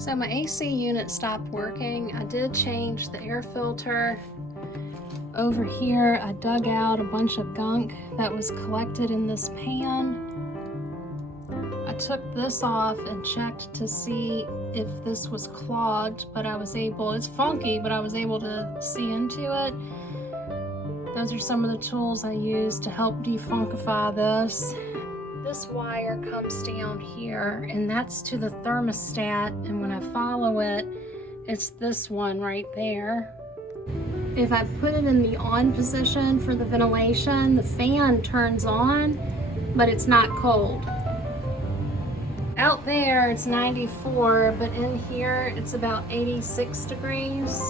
So my AC unit stopped working. I did change the air filter. Over here, I dug out a bunch of gunk that was collected in this pan. I took this off and checked to see if this was clogged, but I was able, it's funky, but I was able to see into it. Those are some of the tools I used to help defunkify this. This wire comes down here, and that's to the thermostat, and when I follow it, it's this one right there. If I put it in the on position for the ventilation, the fan turns on, but it's not cold. Out there it's 94, but in here it's about 86 degrees.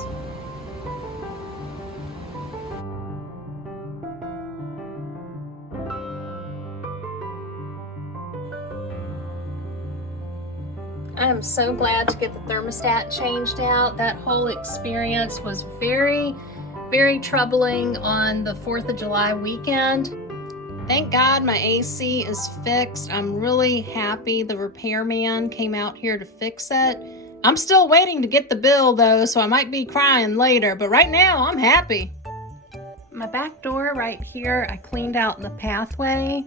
I am so glad to get the thermostat changed out. That whole experience was very, very troubling on the 4th of July weekend. Thank God my AC is fixed. I'm really happy the repairman came out here to fix it. I'm still waiting to get the bill though, so I might be crying later, but right now I'm happy. My back door right here, I cleaned out the pathway.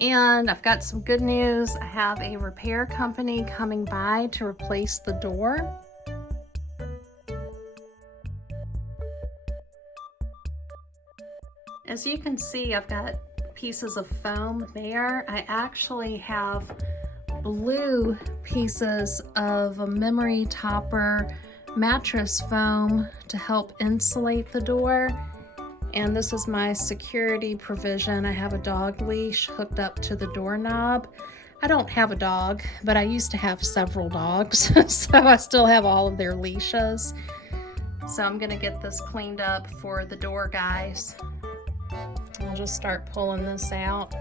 And I've got some good news. I have a repair company coming by to replace the door. As you can see, I've got pieces of foam there. I actually have blue pieces of a memory topper mattress foam to help insulate the door. And this is my security provision. I have a dog leash hooked up to the doorknob. I don't have a dog, but I used to have several dogs, so I still have all of their leashes. So I'm gonna get this cleaned up for the door guys. I'll just start pulling this out.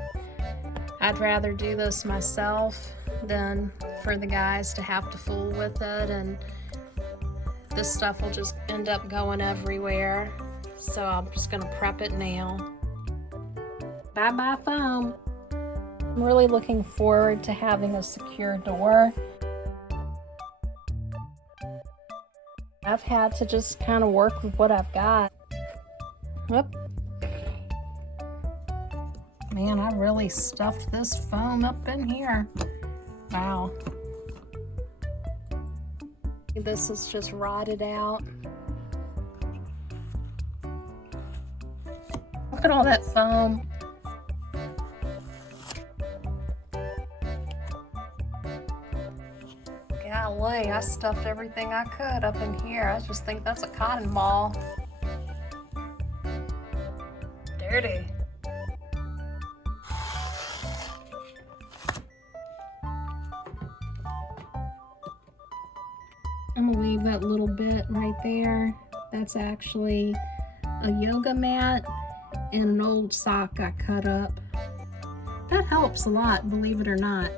I'd rather do this myself than for the guys to have to fool with it, and this stuff will just end up going everywhere. So I'm just gonna prep it now. Bye-bye foam. I'm really looking forward to having a secure door. I've had to just kind of work with what I've got. Whoop. Man, I really stuffed this foam up in here. Wow. This is just rotted out. Look at all that foam. Golly, I stuffed everything I could up in here. I just think that's a cotton ball. Dirty. I'm gonna leave that little bit right there. That's actually a yoga mat and an old sock I cut up. That helps a lot, believe it or not.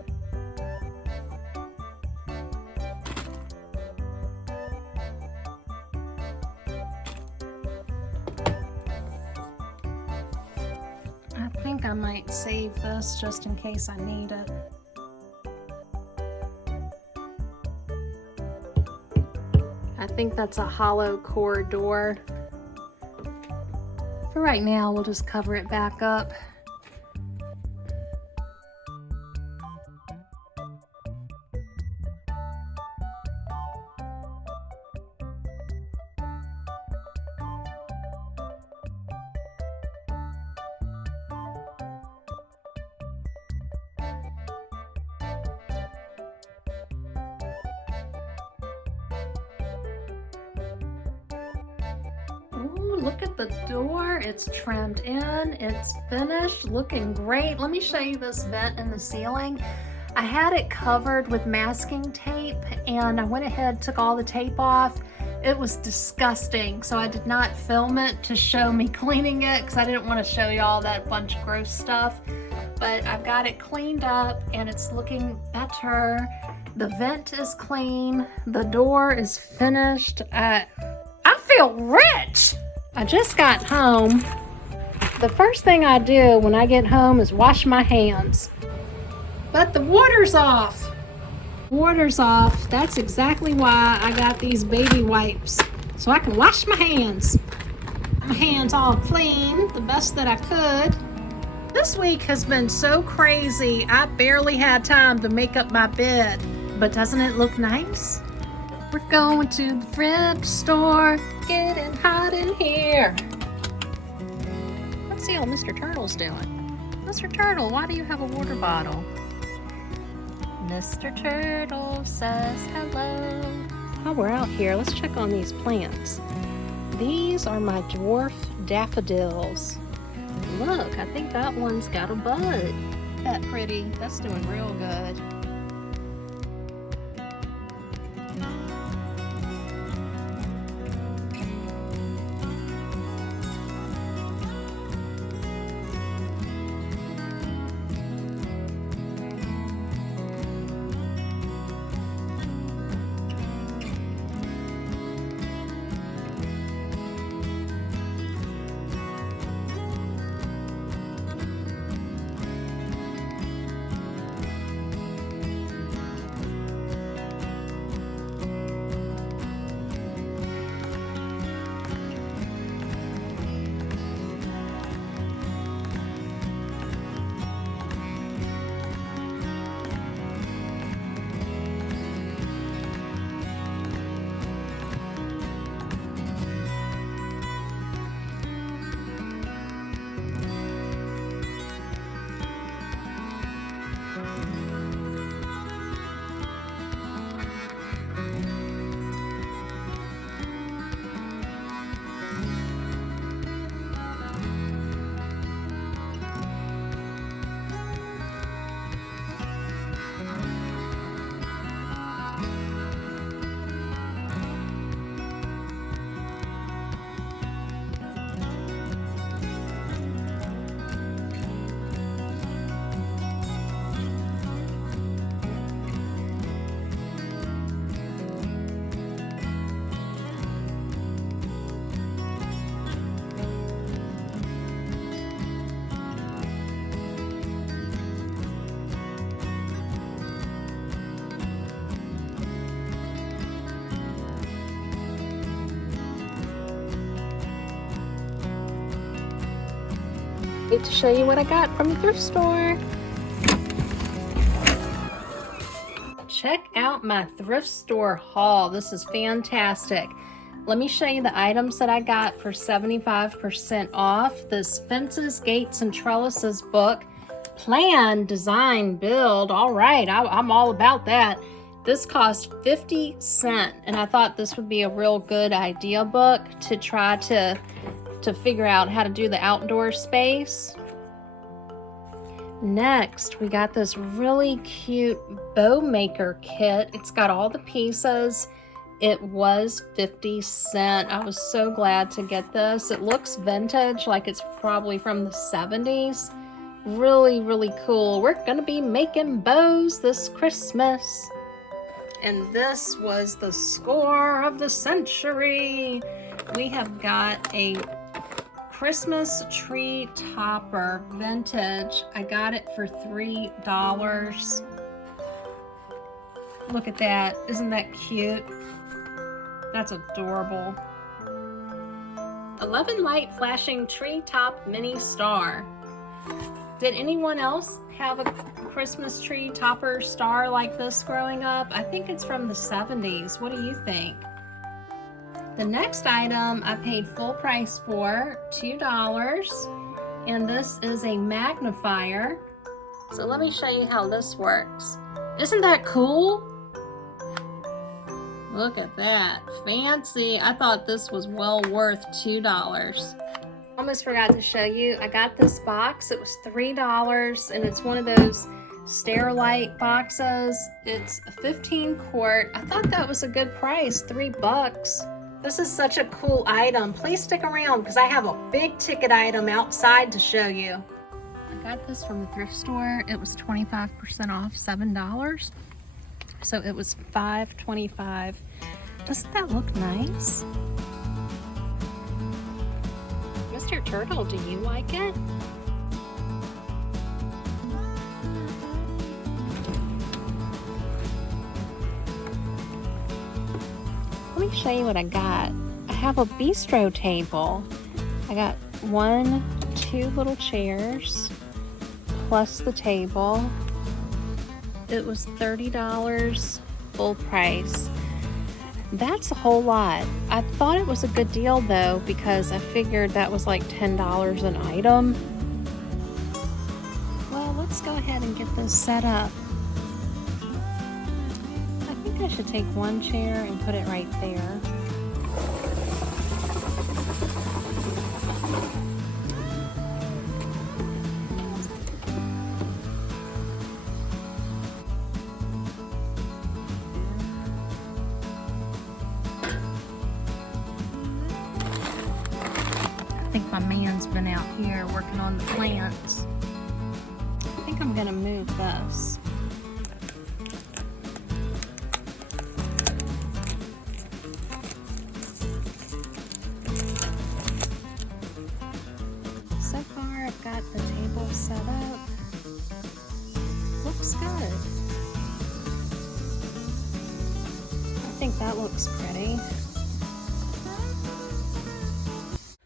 I think I might save this just in case I need it. I think that's a hollow core door. For right now, we'll just cover it back up. Ooh, look at the door. It's trimmed in. It's finished. Looking great. Let me show you this vent in the ceiling. I had it covered with masking tape, and I went ahead, took all the tape off. It was disgusting, so I did not film it to show me cleaning it because I didn't want to show you all that bunch of gross stuff. But I've got it cleaned up, and it's looking better. The vent is clean. The door is finished. I feel rich. I just got home. The first thing I do when I get home is wash my hands. But the water's off. Water's off. That's exactly why I got these baby wipes, so I can wash my hands. My hands all clean, the best that I could. This week has been so crazy, I barely had time to make up my bed. But doesn't it look nice? We're going to the thrift store, getting hot in here. Let's see how Mr. Turtle's doing. Mr. Turtle, why do you have a water bottle? Mr. Turtle says hello. While we're out here, let's check on these plants. These are my dwarf daffodils. Look, I think that one's got a bud. That pretty, that's doing real good. To show you what I got from the thrift store. Check out my thrift store haul. This is fantastic. Let me show you the items that I got for 75% off. This Fences, Gates, and Trellises book. Plan, design, build. All right, I'm all about that. This cost 50 cents, and I thought this would be a real good idea book to try to figure out how to do the outdoor space. Next, we got this really cute bow maker kit. It's got all the pieces. It was 50 cents. I was so glad to get this. It looks vintage, like it's probably from the 70s. Really, really cool. We're gonna be making bows this Christmas. And this was the score of the century. We have got a Christmas tree topper, vintage. I got it for $3. Look at that. Isn't that cute? That's adorable. 11 light flashing treetop mini star. Did anyone else have a Christmas tree topper star like this growing up? I think it's from the 70s. What do you think? The next item I paid full price for, $2, and this is a magnifier. So let me show you how this works. Isn't that cool? Look at that, fancy. I thought this was well worth $2. Almost forgot to show you, I got this box. It was $3, and it's one of those Sterilite boxes. It's a 15 quart. I thought that was a good price, $3. This is such a cool item. Please stick around because I have a big ticket item outside to show you. I got this from the thrift store. It was 25% off, $7. So it was $5.25. Doesn't that look nice? Mr. Turtle, do you like it? me show you what I got. I have a bistro table. I got 2 little chairs plus the table. It was $30 full price. That's a whole lot. I thought it was a good deal though, because I figured that was like $10 an item. Well, let's go ahead and get this set up. I think I should take one chair and put it right there. I think my man's been out here working on the plants. I think I'm gonna move this. So far I've got the table set up. Looks good. I think that looks pretty.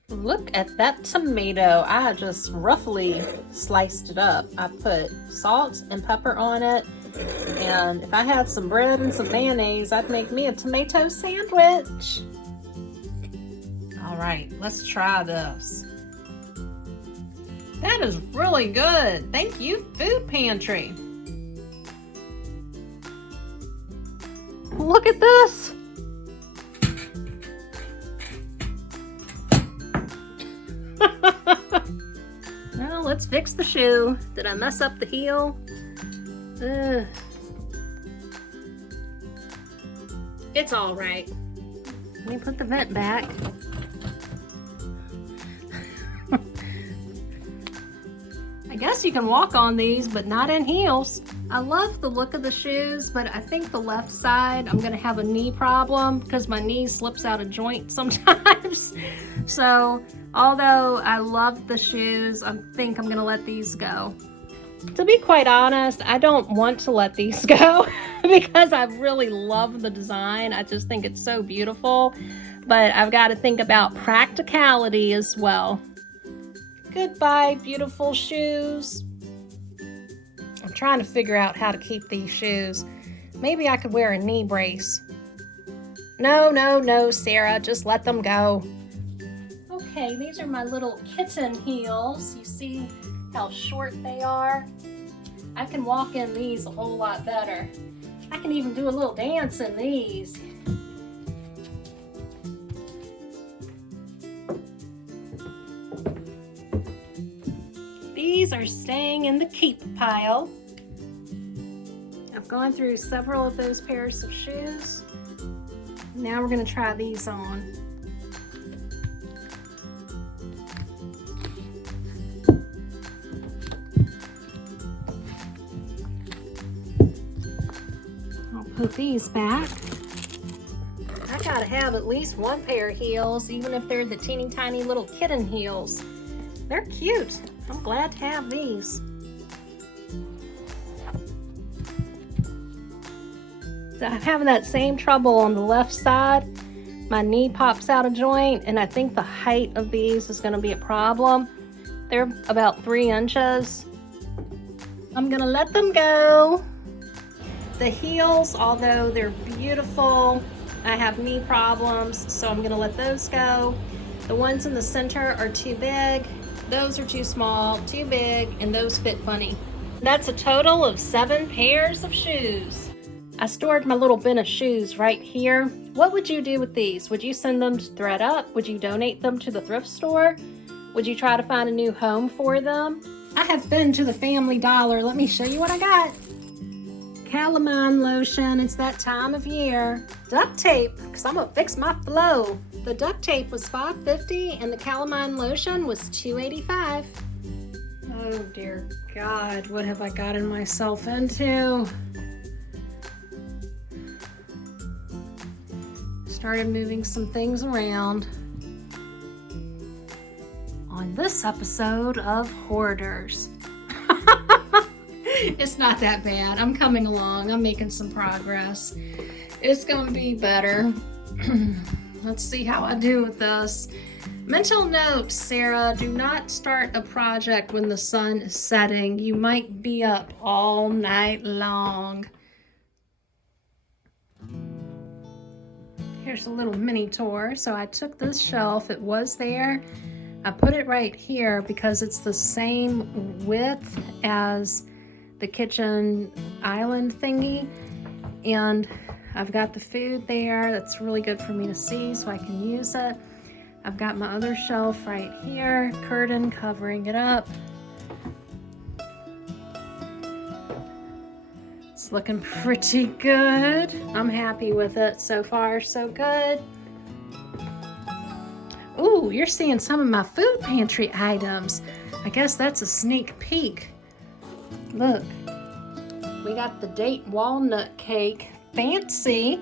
Look at that tomato. I just roughly sliced it up. I put salt and pepper on it. And if I had some bread and some mayonnaise, I'd make me a tomato sandwich. All right, let's try this. That is really good. Thank you, Food Pantry. Look at this. Well, let's fix the shoe. Did I mess up the heel? Ugh. It's all right. Let me put the vent back. I guess you can walk on these, but not in heels. I love the look of the shoes, but I think the left side, I'm gonna have a knee problem because my knee slips out of joint sometimes. So, although I love the shoes, I think I'm gonna let these go. To be quite honest, I don't want to let these go because I really love the design. I just think it's so beautiful, but I've got to think about practicality as well. Goodbye, beautiful shoes. I'm trying to figure out how to keep these shoes. Maybe I could wear a knee brace. No, Sarah, just let them go. Okay, these are my little kitten heels. You see how short they are? I can walk in these a whole lot better. I can even do a little dance in these. These are staying in the keep pile. I've gone through several of those pairs of shoes. Now we're going to try these on. I'll put these back. I gotta have at least one pair of heels, even if they're the teeny tiny little kitten heels. They're cute. I'm glad to have these. I'm having that same trouble on the left side. My knee pops out of joint, and I think the height of these is going to be a problem. They're about 3 inches. I'm going to let them go. The heels, although they're beautiful, I have knee problems, so I'm going to let those go. The ones in the center are too big. Those are too small, too big, and those fit funny. That's a total of 7 pairs of shoes. I stored my little bin of shoes right here. What would you do with these? Would you send them to Thread Up? Would you donate them to the thrift store? Would you try to find a new home for them? I have been to the Family Dollar. Let me show you what I got. Calamine lotion, it's that time of year. Duct tape, because I'm gonna fix my flow. The duct tape was $5.50 and the calamine lotion was $2.85. Oh dear God, what have I gotten myself into? Started moving some things around on this episode of Hoarders. It's not that bad. I'm coming along. I'm making some progress. It's gonna be better. Let's see how I do with this. Mental note, Sarah, do not start a project when the sun is setting. You might be up all night long. Here's a little mini tour. So I took this shelf, it was there. I put it right here because it's the same width as the kitchen island thingy. And I've got the food there. That's really good for me to see so I can use it. I've got my other shelf right here, curtain covering it up. It's looking pretty good. I'm happy with it so far, so good. Ooh, you're seeing some of my food pantry items. I guess that's a sneak peek. Look, we got the date walnut cake. Fancy.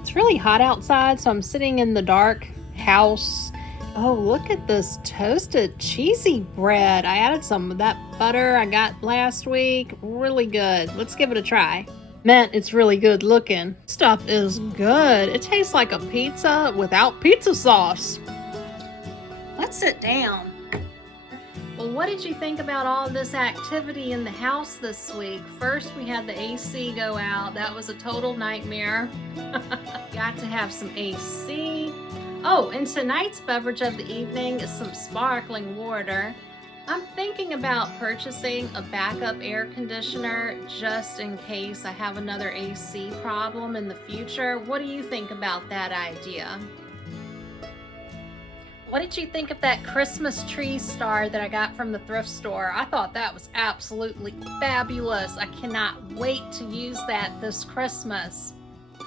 It's really hot outside, so I'm sitting in the dark house. Oh, look at this toasted cheesy bread. I added some of that butter I got last week. Really good. Let's give it a try. Man, it's really good looking. Stuff is good. It tastes like a pizza without pizza sauce. Let's sit down. Well, what did you think about all this activity in the house this week? First, we had the AC go out. That was a total nightmare. Got to have some AC. Oh, and tonight's beverage of the evening is some sparkling water. I'm thinking about purchasing a backup air conditioner just in case I have another AC problem in the future. What do you think about that idea? What did you think of that Christmas tree star that I got from the thrift store? I thought that was absolutely fabulous. I cannot wait to use that this Christmas.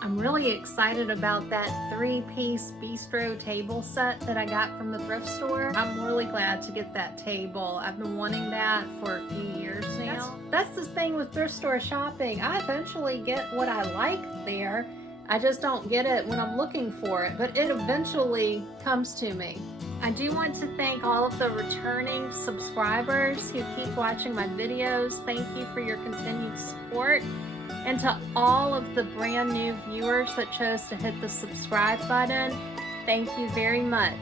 I'm really excited about that 3-piece bistro table set that I got from the thrift store. I'm really glad to get that table. I've been wanting that for a few years now. That's the thing with thrift store shopping. I eventually get what I like there. I just don't get it when I'm looking for it, but it eventually comes to me. I do want to thank all of the returning subscribers who keep watching my videos. Thank you for your continued support. And to all of the brand new viewers that chose to hit the subscribe button, thank you very much.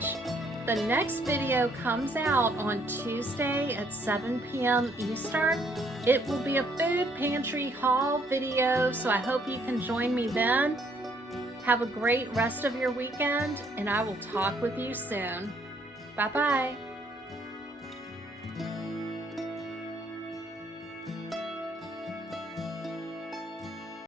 The next video comes out on Tuesday at 7 p.m. Eastern. It will be a food pantry haul video, so I hope you can join me then. Have a great rest of your weekend, and I will talk with you soon. Bye-bye.